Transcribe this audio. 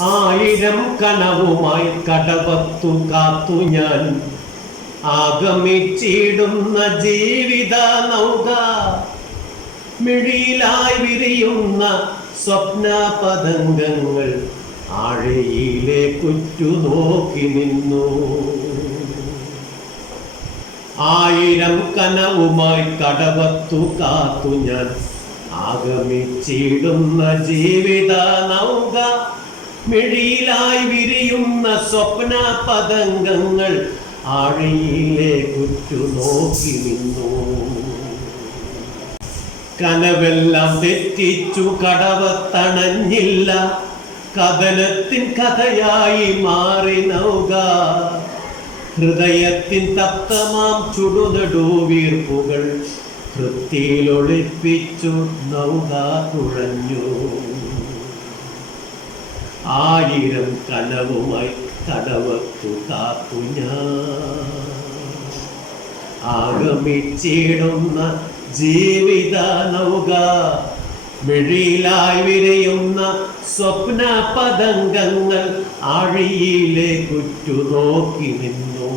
ആയിരം കനവുമായി കടവത്തു കാത്തു ഞാൻ. ആഗമിച്ചിടുന്ന ജീവിത നൗക മിഴിയിലായി വിരിയുന്ന സ്വപ്ന പതംഗങ്ങൾ ആഴയിലെ കുറ്റു നോക്കി നിന്നു. ആയിരം കനവുമായി കടവത്തു കാത്തു ഞാൻ. ആഗമിച്ചിടുന്ന ജീവിത നൗക മിഴിയിലായി വിരിയുന്ന സ്വപ്ന പതംഗങ്ങൾ ആഴിയിലെ കുറ്റു നോക്കി നിന്നു. കനവെല്ലാം തെറ്റിച്ചു കടവത്തണഞ്ഞില്ല. കഥനത്തിൻ കഥയായി മാറി നൗക. ഹൃദയത്തിൻ തപ്തമാം ചുടുനടുവീർപ്പുകൾ വൃത്തിയിലൊളിപ്പിച്ചു നൗക തുഴഞ്ഞു. ആയിരം കനവുമായി കടവത്തു കാത്തു ഞാൻ. ആഗമിച്ചിടുന്ന ജീവിത നൗക മിഴിയിലായി വിരയുന്ന സ്വപ്ന പതംഗങ്ങൾ ആഴിയിലെ കുറ്റു നോക്കി നിന്നു.